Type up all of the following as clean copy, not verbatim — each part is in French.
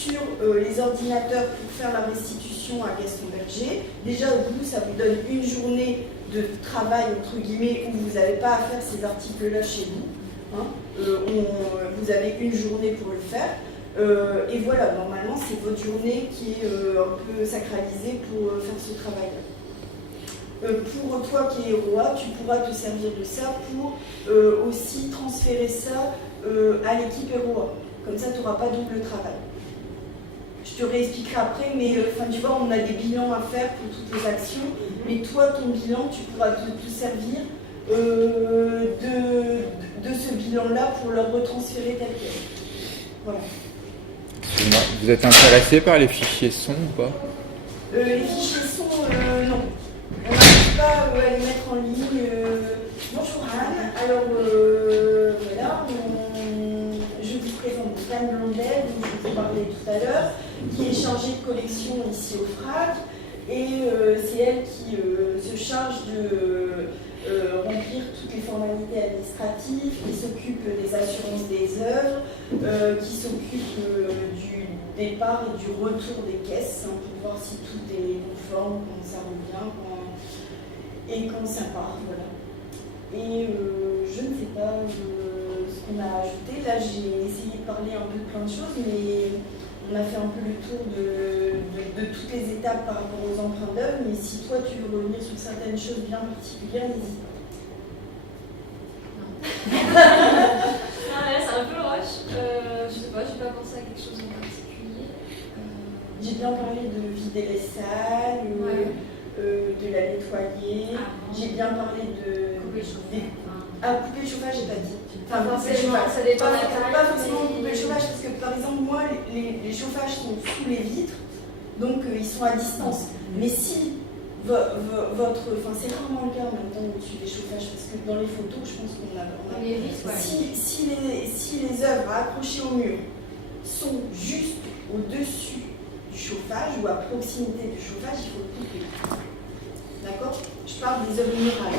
sur les ordinateurs pour faire la restitution à Gaston Berger. Déjà, vous, ça vous donne une journée de travail, entre guillemets, où vous n'avez pas à faire ces articles-là chez vous. Hein. Vous avez une journée pour le faire. Et voilà, normalement, c'est votre journée qui est un peu sacralisée pour faire ce travail-là. Pour toi qui es roi, tu pourras te servir de ça pour aussi transférer ça à l'équipe roi. Comme ça, tu n'auras pas double travail. Je te réexpliquerai après, mais tu vois, on a des bilans à faire pour toutes les actions. Mais toi, ton bilan, tu pourras te servir de ce bilan-là pour le retransférer tel quel. Voilà. Vous êtes intéressé par les fichiers son ou pas? Les fichiers son, non. On n'arrive pas à les mettre en ligne. Bonjour Anne. Alors, voilà, je vous présente Anne Blondel, dont je vous parlais tout à l'heure, qui est chargée de collection ici au FRAC. Et c'est elle qui se charge de remplir toutes les formalités administratives, qui s'occupe des assurances des œuvres, qui s'occupe du départ et du retour des caisses, hein, pour voir si tout est conforme, quand ça revient, et quand ça part. Voilà. Et je ne sais pas ce qu'on a ajouté. Là, j'ai essayé de parler un peu de plein de choses, mais on a fait un peu le tour de toutes les étapes par rapport aux emprunts d'œuvre. Mais si toi, tu veux revenir sur certaines choses bien particulières, n'hésite pas. Là, c'est un peu rush. Je sais pas, j'ai pas pensé à quelque chose en particulier. J'ai bien parlé de vider les salles, Ouais. De la nettoyer. J'ai bien parlé de... Couper le chauffage. Couper le chauffage, j'ai pas dit. Enfin, forcément, ça dépend de la taille. Pas forcément couper le chauffage, parce que par exemple, moi, les chauffages sont sous les vitres, donc ils sont à distance. Mais si c'est rarement le cas en même temps au-dessus des chauffages, parce que dans les photos, je pense qu'on a les vitres, ouais. Si les œuvres accrochées au mur sont juste au-dessus du chauffage ou à proximité du chauffage, il faut le couper. D'accord? Je parle des œuvres murales.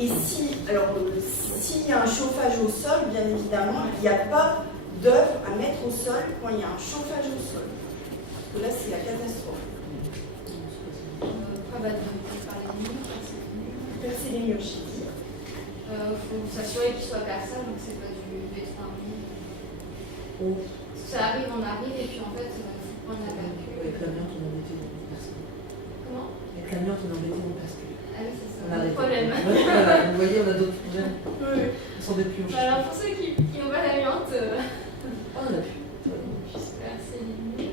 Et s'il y a un chauffage au sol, bien évidemment, il n'y a pas d'œuvre à mettre au sol quand il y a un chauffage au sol. Parce que là, c'est la catastrophe. Après, parler des murs, Percer les murs, j'ai dit. Faut s'assurer qu'ils soient perçables, donc c'est pas du béton armé. Oh. Ça arrive, on arrive, et puis en fait, il faut prendre la percule. Avec l'amiante, on embêtait mon personne. Comment? Avec l'amiante, on embêtait mon personne. Ah oui, c'est ça. On a Des des problèmes. Voilà, vous voyez, on a d'autres problèmes. Oui. On s'en déplaît. Alors, pour ceux qui n'ont pas l'amiante, on a pu. percer les murs.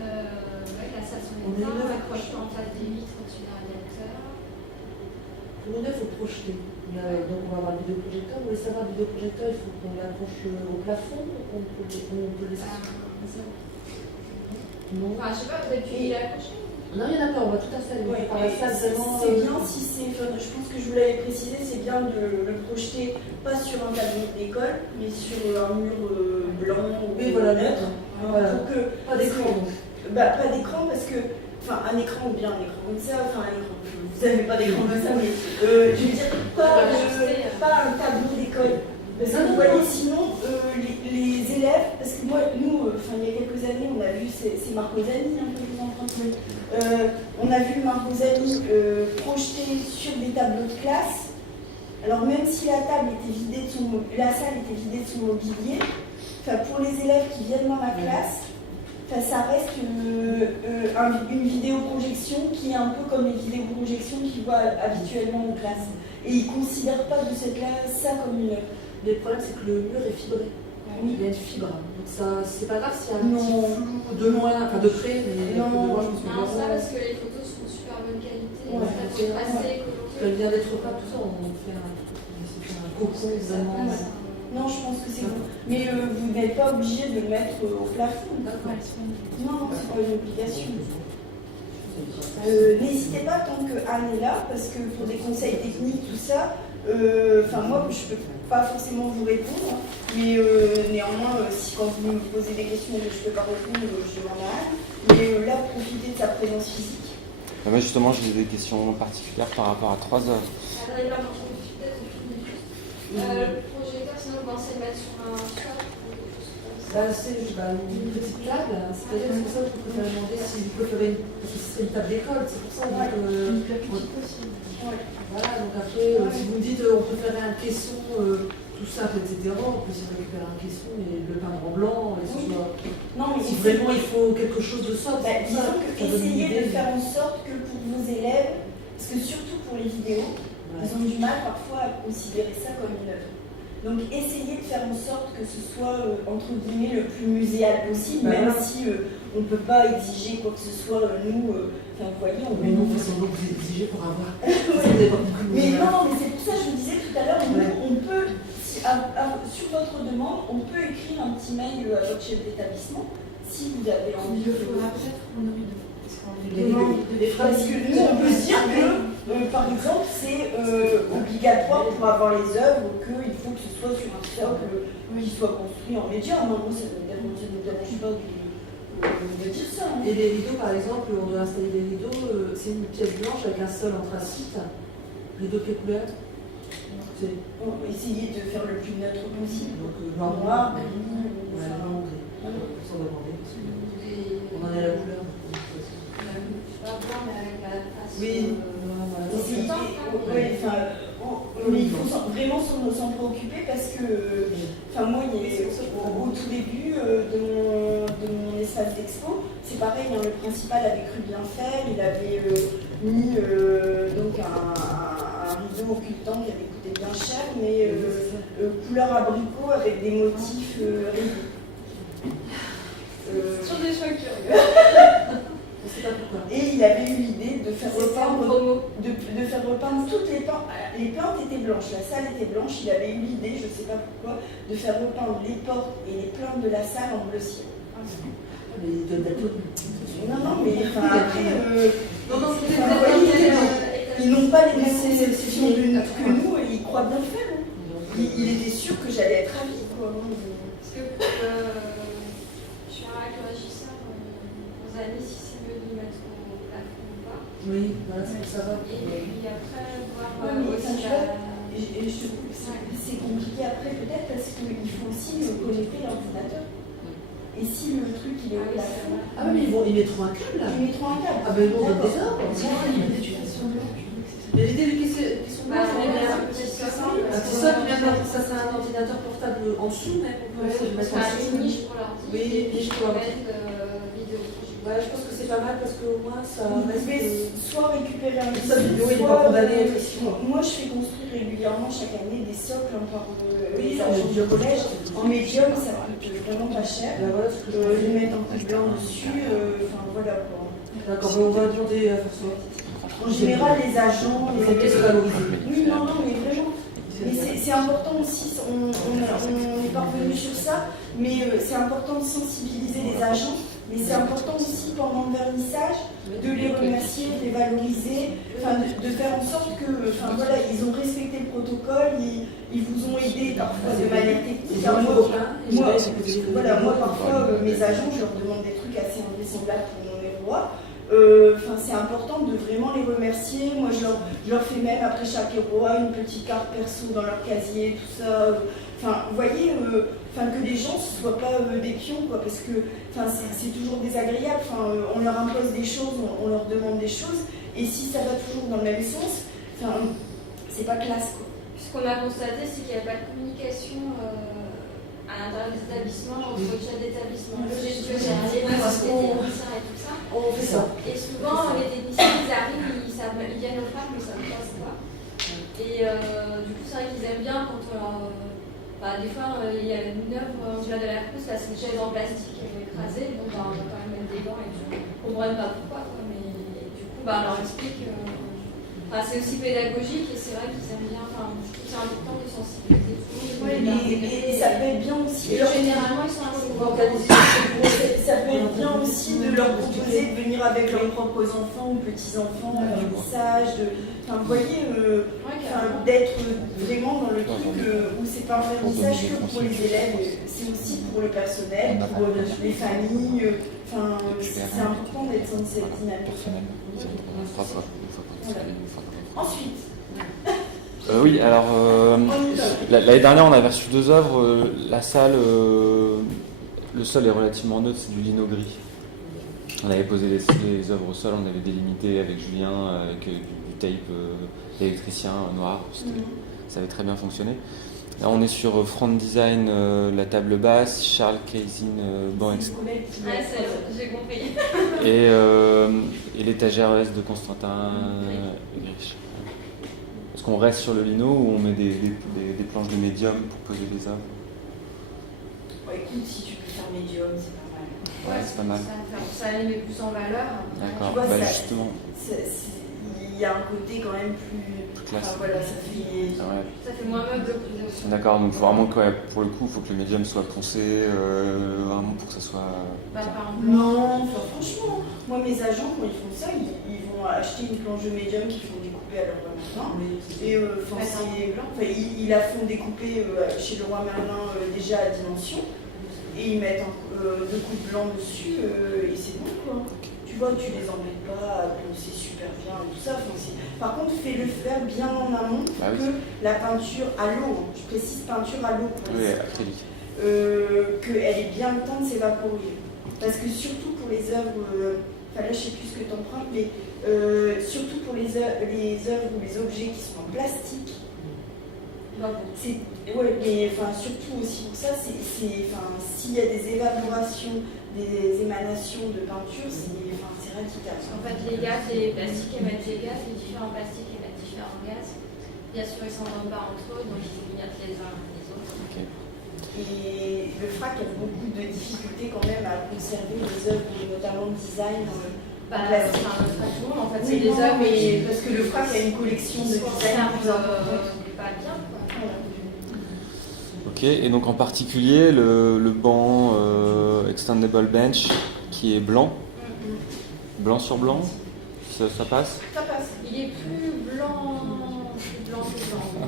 La salle sur On les est neuf. accrochement en face des vitres au-dessus d'un radiateur. Pour nous, il faut projeter. Donc, on va avoir le vidéoprojecteur. Vous voulez savoir, le vidéoprojecteur, il faut qu'on l'accroche au plafond ou qu'on peut laisser Non. Enfin, je sais pas, vous avez pu l'accrocher? Non, il n'y en a pas, on va tout installer. Ouais, Par la salle, vraiment. c'est bien si c'est. Je pense que je vous l'avais précisé, c'est bien de le projeter pas sur un tableau d'école, mais sur un mur blanc ou Oui, voilà, neutre. Voilà. Pour que, Pas d'écran, donc. Pas d'écran parce que. Enfin, un écran ou bien un écran comme ça, enfin un écran. Vous n'avez pas d'écran comme ça, mais je veux dire, pas un tableau d'école. Parce que vous voyez, sinon, les élèves, parce que moi, nous, il y a quelques années, on a vu, c'est Marcosani, un peu les empreintes, on a vu Marcosani projeter sur des tableaux de classe. Alors même si la salle était vidée de son mobilier, pour les élèves qui viennent dans la classe, ça reste une vidéoprojection qui est un peu comme les vidéoprojections qu'ils voient habituellement en classe. Et ils ne considèrent pas de cette classe ça comme une œuvre. Le problème, c'est que le mur est fibré. Oui. Il y a une fibre. Donc, ça, c'est pas grave s'il y a un petit flou de loin, enfin de près, mais Non. de loin, je pense que Non, ça parce que les photos sont super bonne qualité, Ouais. c'est assez Quand il vient d'être pas tout ça, on fait un cocon vraiment. Non, je pense que c'est bon. Mais vous n'êtes pas obligé de le mettre au plafond. D'accord. Non, c'est pas une obligation. N'hésitez pas tant que Anne est là, parce que pour des conseils techniques, tout ça, moi je peux pas forcément vous répondre, mais néanmoins, si quand vous me posez des questions que je peux pas répondre, je demande à Anne. Mais là, profitez de sa présence physique. Moi justement, j'ai des questions particulières par rapport à 3 œuvres. Attendez, pardon, je peut-être finir juste. Le projecteur, sinon vous pensez le mettre sur un socle ou quelque chose comme ça. Une petite table, c'est-à-dire que c'est pour ça que vous préférez demander si vous préférez parce que ce serait une table d'école, c'est pour ça on dit que. Une plus petite aussi. Voilà, donc après, si vous me dites on préférait un caisson tout simple, etc., on peut aussi récupérer un caisson et le peindre en blanc, et Oui. Non, mais si vraiment il faut quelque chose de sobre, c'est pour ça disons que ça donne une essayez idée. de faire en sorte que pour vos élèves, parce que surtout pour les vidéos, ils ont du mal parfois à considérer ça comme une œuvre. Donc essayez de faire en sorte que ce soit entre guillemets le plus muséal possible, même si on ne peut pas exiger quoi que ce soit, nous, enfin vous voyez, on Mais non, de toute façon, vous exigez pour avoir. Mais non, mais c'est pour ça que je vous disais tout à l'heure, on peut, sur votre demande, on peut écrire un petit mail à votre chef d'établissement si vous avez envie de le faire. Parce que nous, on peut se dire que, par exemple, c'est obligatoire pour avoir les œuvres qu'il faut que ce soit sur un socle qui soit construit en médium. Moi, ça ne me dérange pas de dire ça. Hein. Et les rideaux, par exemple, on doit installer des rideaux, c'est une pièce blanche avec un sol anthracite. Rideau de quelle couleur? On va essayer de faire le plus neutre possible. Donc, noir, gris, blanc, gris. Sans demander, parce qu'on en est à la couleur. Pas blanc, mais avec la face. Oui, mais il faut vraiment s'en préoccuper parce que, enfin moi, au tout début de mon espace d'expo, c'est pareil, hein, le principal avait cru bien faire, il avait mis donc un rideau occultant qui avait coûté bien cher, mais couleur abricot avec des motifs rideaux. Sur des choix curieux. Et il avait eu l'idée de faire repeindre toutes les plantes. Les plantes étaient blanches, la salle était blanche. Il avait eu l'idée, je ne sais pas pourquoi, de faire repeindre les portes et les plantes de la salle en bleu ciel. Non, mais enfin, après, ils n'ont pas les mêmes conceptions que nous et ils croient bien le faire. Hein. Il était sûr que j'allais être ravie. Parce que je suis avec le régisseur, aux années, si c'est mieux de mettre au plafond ou pas. Oui, voilà, ça va. Et puis après, voir aussi aussi c'est compliqué après peut-être parce qu'il faut aussi connecter l'ordinateur. Et si le truc il est au plafond. Ah mais ils mettront un câble là. Ils mettront un câble. Ah ben bon, on est déjà. Mais l'idée du caisson blanc, c'est ça, ça sera un ordinateur portable en dessous, mais on peut le mettre en dessous. Une niche pour l'ordi. Oui, niche pour l'ordi. Vidéo. Ouais, je pense que c'est pas mal parce qu'au moins ça reste. Soit récupérer un Ça, vidéo, il est pas condamné. Moi, je fais construire régulièrement chaque année des socles par Oui, les agents du collège. En médium, ça coûte vraiment pas cher. Ils mettent un peu de blanc dessus. Enfin, voilà quoi. D'accord, on va demander à faire ça. En général, les agents, les pièces valorisées. Oui, non, mais vraiment. Mais c'est important aussi, on est parvenu sur ça, mais c'est important de sensibiliser les agents, mais c'est important aussi pendant le vernissage de les remercier, de les valoriser, enfin, de faire en sorte que, enfin voilà, ils ont respecté le protocole, ils vous ont aidé parfois de manière technique. Moi, parfois, mes agents, je leur demande des trucs assez invraisemblables pour mon héros. Enfin, c'est important de vraiment les remercier. Moi, je leur fais même après chaque ROA une petite carte perso dans leur casier, tout ça. Enfin, vous voyez, que les gens ne soient pas des pions, quoi, parce que c'est toujours désagréable. Enfin, on leur impose des choses, on leur demande des choses, et si ça va toujours dans le même sens, c'est pas classe, quoi. Ce qu'on a constaté, c'est qu'il n'y avait pas de communication à l'intérieur des établissements, entre le chef d'établissement, le gestionnaire, les techniciens et tout ça. On fait ça. Et souvent, les techniciens, ils arrivent, ils viennent au FAC, mais ça ne passe pas. Et du coup, c'est vrai qu'ils aiment bien quand des fois, il y a une œuvre en Angela de la Cruz, là, c'est une chaise en plastique qui est écrasée, on va quand même mettre des gants et tout. On ne comprend pas pourquoi, quoi, mais du coup, on leur explique. C'est aussi pédagogique et c'est vrai qu'ils aiment bien. Je trouve que c'est important de sensibiliser tout le monde. Et ça peut être bien aussi. Et généralement, ils sont assez organisés. Ça peut être bien aussi de leur proposer de venir avec leurs propres enfants ou petits-enfants, un vernissage. Vous voyez, d'être vraiment dans le truc où c'est pas un vernissage que pour les élèves, c'est aussi pour le personnel, pour les familles. C'est important d'être dans cette dynamique. Ensuite. Oui, alors l'année dernière on avait reçu 2 œuvres. La salle le sol est relativement neutre, c'est du lino gris. On avait posé les œuvres au sol, on avait délimité avec Julien, avec du tape électricien noir. Ça avait très bien fonctionné. Là, on est sur Front Design, la table basse, Charles Kaisin, banc C'est une collègue qui Ouais, j'ai compris. et l'étagère S de Constantin Grich. Est-ce qu'on reste sur le lino ou on met des planches de médium pour poser les œuvres? Ouais, écoute, si tu peux faire médium, c'est pas mal. Ouais, c'est pas mal. Ça les met plus en valeur. D'accord, Tu vois, bah ça- justement. Il y a un côté quand même plus. Classe. Enfin, voilà, ça fait. Ouais. Ça fait moins meuble de poser aussi. D'accord, donc faut vraiment que, ouais, pour le coup, il faut que le médium soit poncé, vraiment pour que ça soit. Pas par un blanc. Non, enfin, franchement, moi mes agents, quand ils font ça, ils vont acheter une planche de médium qu'ils font découper à Leroy Merlin. Et enfin, ils la font découper chez Leroy Merlin déjà à dimension. Et ils mettent deux coups de blanc dessus et c'est bon quoi. Tu vois, tu les embêtes pas à poncer super bien et tout ça. Enfin, par contre, fais-le faire bien en amont Bah oui. que la peinture à l'eau, je précise peinture à l'eau pour Oui, les acrylique. qu'elle ait bien le temps de s'évaporer. Parce que surtout pour les œuvres, enfin là je sais plus ce que tu empruntes, mais surtout pour les œuvres ou les objets qui sont en plastique, ouais, mais enfin surtout aussi pour ça, enfin, s'il y a des évaporations, des émanations de peinture, c'est radical. En fait, les gaz, les plastiques émettent des gaz, les différents plastiques émettent différents gaz. Bien sûr, ils ne s'entendent pas entre eux, donc ils émettent les uns les autres. Okay. Et le FRAC a beaucoup de difficultés quand même à conserver les œuvres, notamment de design. Plastique. Enfin, le FRAC, en fait, Oui, c'est des non, œuvres mais parce que le FRAC a une collection de design plus importante. pas bien, quoi. Voilà. Ok, et donc en particulier le banc Extendable Bench qui est blanc, blanc sur blanc, ça passe? Ça passe. Il est plus blanc que blanc.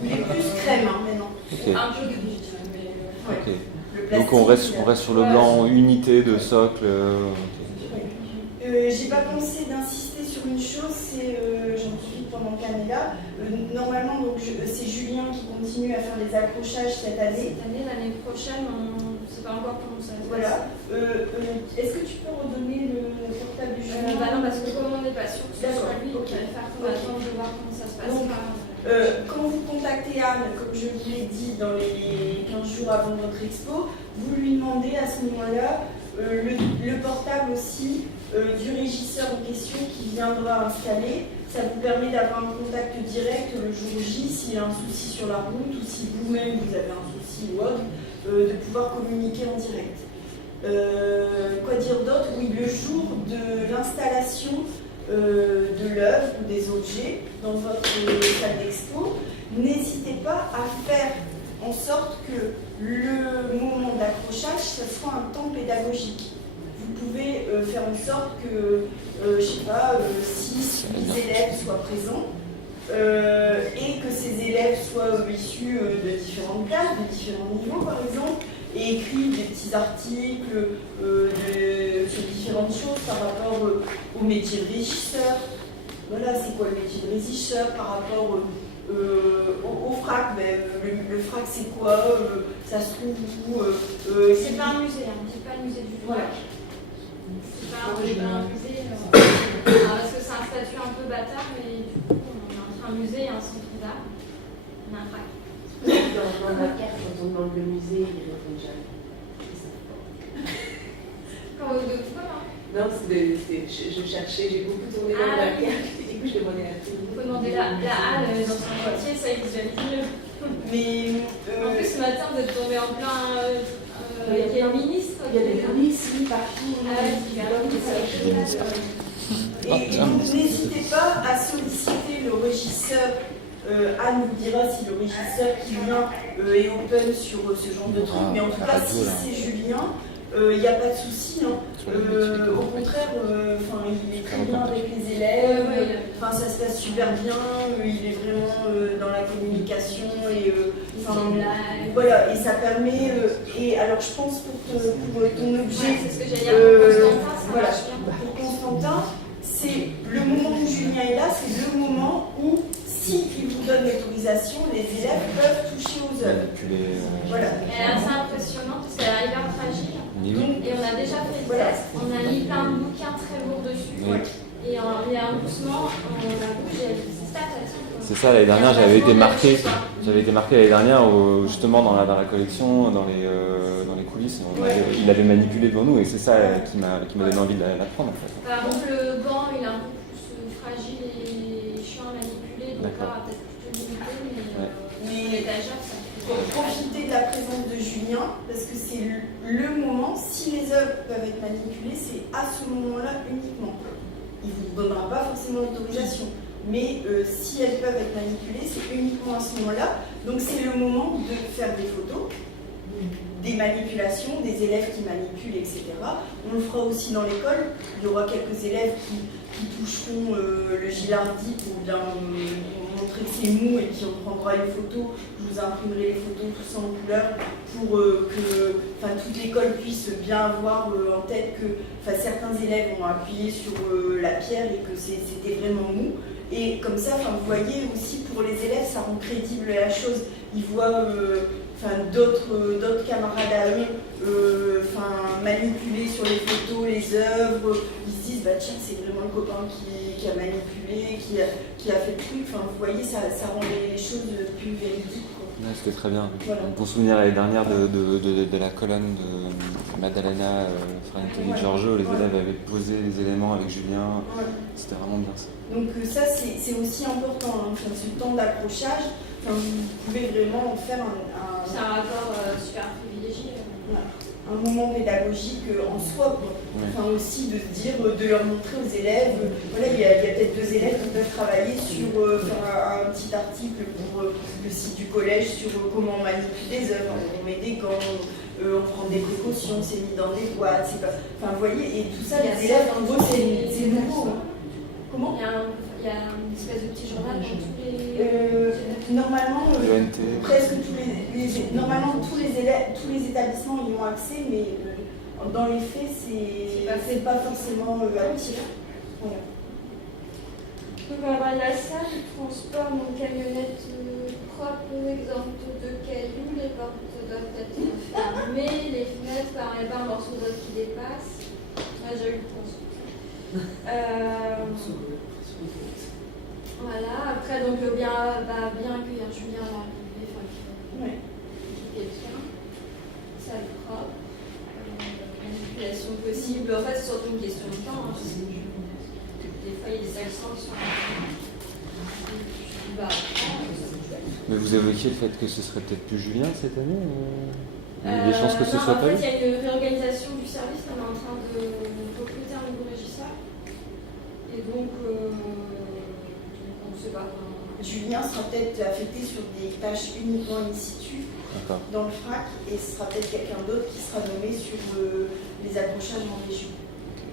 Il est plus crème maintenant. Ok. Un peu gris, je dirais, mais, Ouais. Ok. Le Donc plastique, on reste sur le blanc unité de socle. J'ai pas pensé d'insister sur une chose, c'est j'en suis pendant qu'elle est là. Normalement, donc c'est Julien qui continue à faire les accrochages cette année. Cette année, l'année prochaine, on ne sait pas encore comment ça se passe. Voilà. Est-ce que tu peux redonner le portable du Julien? Bah non, parce que comme on n'est pas sûr que ce soit lui D'accord, qui va le faire, on va attendre de voir comment ça se passe. Donc, quand vous contactez Anne, comme je vous l'ai dit dans les 15 jours avant votre expo, vous lui demandez à ce moment-là le portable aussi du régisseur en question qui viendra installer. Ça vous permet d'avoir un contact direct le jour J s'il y a un souci sur la route ou si vous-même vous avez un souci ou autre, de pouvoir communiquer en direct. Quoi dire d'autre? Oui, le jour de l'installation de l'œuvre ou des objets dans votre salle d'expo, n'hésitez pas à faire en sorte que le moment d'accrochage, ce soit un temps pédagogique. Vous pouvez faire en sorte que, je sais pas, 6 ou 8 élèves soient présents et que ces élèves soient issus de différentes classes, de différents niveaux par exemple, et écrivent des petits articles sur différentes choses par rapport au métier de régisseur. Voilà, c'est quoi le métier de régisseur par rapport au FRAC? Le FRAC c'est quoi? Ça se trouve où? C'est pas un musée, hein. C'est pas le musée du Voilà. FRAC. C'est pas un musée. Parce que c'est un statut un peu bâtard, mais du coup, on a un musée et un centre d'art. On a un FRAC. Dans la carte, quand on demande le musée, ils répondent jamais. Ils savent pas. Quand vous de quoi, hein? Non, je cherchais, j'ai beaucoup tourné dans la carte, et du coup je demandais à tout le Il monde. faut demander la halle dans son quartier, ça il visualise mieux. Mais En plus, ce matin, vous êtes tombé en plein. Il y a le ministre. Il y a des polices, partout. Ah ouais, il y a un ministre. Et donc, n'hésitez pas à solliciter le régisseur. Anne vous dira si le régisseur qui vient est open sur ce genre de truc, mais en tout cas, si c'est Julien, il n'y a pas de souci. Hein. Au contraire, il est très bien avec les élèves, ça se passe super bien, il est vraiment dans la communication et voilà, et ça permet. Et alors, je pense pour ton objet, c'est ce que j'allais dire pour Constantin, ça voilà, marche bien. pour Constantin, c'est le moment où Julien est là, c'est le moment où, s'il vous donne l'autorisation, les élèves peuvent toucher aux œuvres. Voilà. Elle est assez impressionnante parce qu'elle a l'air fragile. Donc, Et Voilà. test. On a mis plein de bouquins très lourds dessus. Oui. Et en doucement, on a vu, j'ai ces stats, elles sont comme- C'est ça, l'année dernière, j'avais été marqué l'année dernière, justement dans la collection, dans les coulisses, il avait manipulé devant nous et c'est ça qui m'a donné envie de la prendre en fait. Par contre, le gant, il est un peu plus fragile et chiant à manipuler, donc D'accord. là, peut-être plutôt limité, Ouais. mais l'étagère, ça Pour profiter de la présence de Julien, parce que c'est le moment, si les œuvres peuvent être manipulées, c'est à ce moment-là uniquement. Il ne vous donnera pas forcément l'autorisation, mais si elles peuvent être manipulées, c'est uniquement à ce moment-là. Donc c'est le moment de faire des photos, des manipulations, des élèves qui manipulent, etc. On le fera aussi dans l'école. Il y aura quelques élèves qui toucheront le gilardi pour bien montrer que c'est mou et puis on prendra une photo. Je vous imprimerai les photos tout ça en couleur pour que toute l'école puisse bien avoir en tête que certains élèves ont appuyé sur la pierre et que c'était vraiment mou. Et comme ça, vous voyez aussi pour les élèves, ça rend crédible la chose. Ils voient d'autres camarades à eux manipuler sur les photos, les œuvres. Ils se disent, tiens, c'est vraiment le copain qui a manipulé, qui a fait le truc. Vous voyez, ça rend les choses plus véridiques. Ouais, c'était très bien. Voilà. Pour souvenir l'année dernière de la colonne de Maddalena Frantoni Giorgio, les élèves avaient posé les éléments avec Julien. Ouais. C'était vraiment bien ça. Donc ça, c'est aussi important. Ce temps d'accrochage, vous pouvez vraiment en faire c'est un rapport super privilégié. un moment pédagogique en soi. Ouais. Aussi de se dire, de leur montrer aux élèves, voilà, il y a peut-être 2 élèves qui peuvent travailler sur un petit article pour le site du collège sur comment manipuler des œuvres. On met des gants, on prend des précautions, c'est mis dans des boîtes. Vous voyez, et tout ça, les élèves, en gros, c'est nouveau. Comment Il y a une espèce de petit journal dans tous les... Normalement, ENT. presque normalement tous les établissements y ont accès, mais dans les faits, c'est pas forcément actif. Voilà. Donc on va avoir la salle de transport, donc camionnette propre, exempte de cailloux, les portes doivent être fermées, les fenêtres, il n'y a pas un morceau d'os qui dépasse. J'ai déjà eu le transport. Voilà, après donc bien accueillir Julien à l'arrivée, quelqu'un, salle propre, manipulation possible. En fait, c'est surtout une question de temps. Des fois, il y a des accents qui sont Mais vous évoquiez le fait que ce serait peut-être plus Julien cette année Il y a des chances que ce soit pas lui. En fait, il y a une réorganisation du service. On est en train de recruter un nouveau régisseur. Et donc, on ne sait pas. Julien sera peut-être affecté sur des tâches uniquement in situ dans le FRAC et ce sera peut-être quelqu'un d'autre qui sera nommé sur les accrochages en région.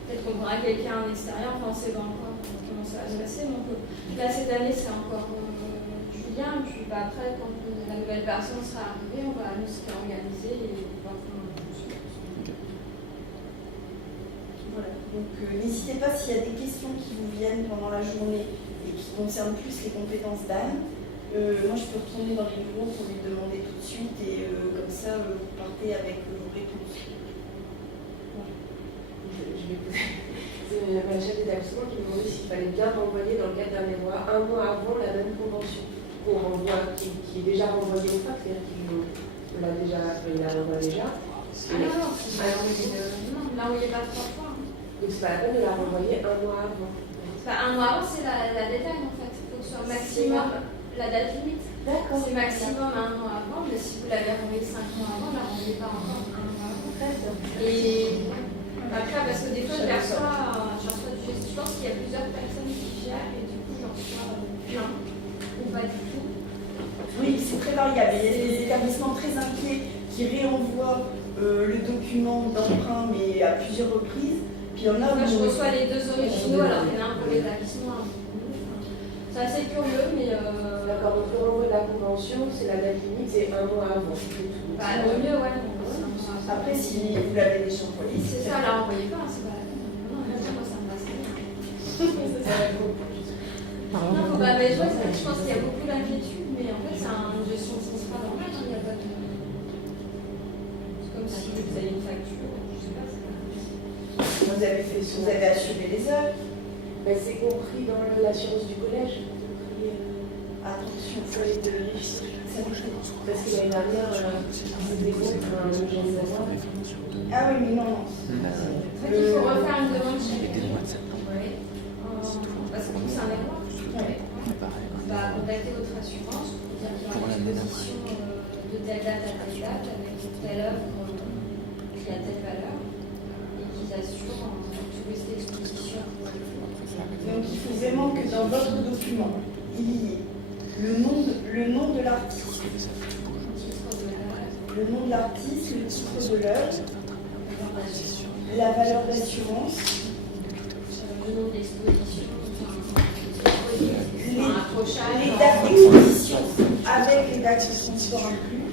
Peut-être qu'on prendra quelqu'un en extérieur, on ne sait pas encore comment ça va se passer. Donc là, cette année, c'est encore Julien. Puis après, quand la nouvelle personne sera arrivée, on va nous se réorganiser et on va faire un Voilà. Donc n'hésitez pas s'il y a des questions qui vous viennent pendant la journée et qui concernent plus les compétences d'Anne. Moi, je peux retourner dans les bureaux pour lui demander tout de suite et comme ça, vous partez avec vos réponses. C'est la chef d'établissement qui me demandait s'il fallait bien renvoyer dans le cadre d'un mémoire un mois avant la même convention qu'on renvoie, qui est déjà renvoyée au FRAC, c'est-à-dire qu'il l'a déjà, il la renvoie déjà. non, là où il n'est pas 3 fois. Donc c'est pas la peine de la renvoyer un mois avant. Un mois avant, c'est la deadline en fait. Il faut que ce soit maximum la date limite. D'accord. C'est maximum un mois avant, mais si vous l'avez renvoyé 5 mois avant, ne la renvoyez pas encore un mois avant. Et après, parce que des fois, je reçois du geste. Je pense qu'il y a plusieurs personnes qui gèrent et du coup, j'en reçois plein ou pas du tout. Oui, c'est très variable. Il y a des établissements très inquiets qui réenvoient le document d'emprunt, mais à plusieurs reprises. Puis il y en a Moi, où je reçois les 2 originaux, alors il y en a un pour l'établissement. C'est assez curieux, mais. D'accord, donc le renvoi de la convention, c'est la date limite, c'est un mois avant. Le mieux, ouais. Après, si vous l'avez déjà envoyé, c'est ça, la renvoyez pas, c'est pas la peine. Non, moi, ça me passe bien. Non, faut pas, mais je pense qu'il y a beaucoup d'inquiétudes, mais en fait, c'est une gestion de contrat normale, il n'y a pas de. C'est comme si vous avez une facture, je sais pas, c'est pas. vous avez assuré les œuvres. Ben, c'est compris dans l'assurance du collège. Attention, il faut aller vérifier. Parce que l'année dernière, c'était contre un organisateur. Ah oui, mais non. En fait, il faut refaire une demande chaque année. Ouais. Parce que c'est un erreur. Ouais. Bah, contacter votre assurance pour dire qu'il y a une exposition de telle date à telle date avec telle œuvre qui a telle valeur et qu'ils assurent tout cette exposition. Donc il faut vraiment que dans votre document, il y ait le nom de l'artiste, le nom de l'artiste, le titre de l'œuvre, la valeur d'assurance, Le nom de l'exposition, les dates d'exposition avec les dates de sponsor inclus.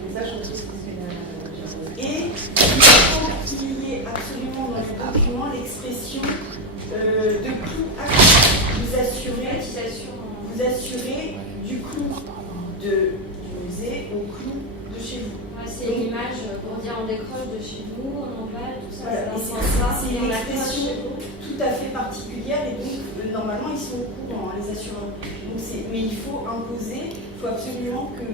Mais ça, je pense que c'est Et il faut qu'il y ait absolument dans le document l'expression de coût vous assurez du coût du musée au coût de chez vous. Ouais, c'est une image pour dire on décroche de chez vous, on emballe, tout ça. Voilà, c'est une expression tout à fait particulière et donc normalement ils sont au courant, les assureurs. Donc mais il faut imposer, il faut absolument que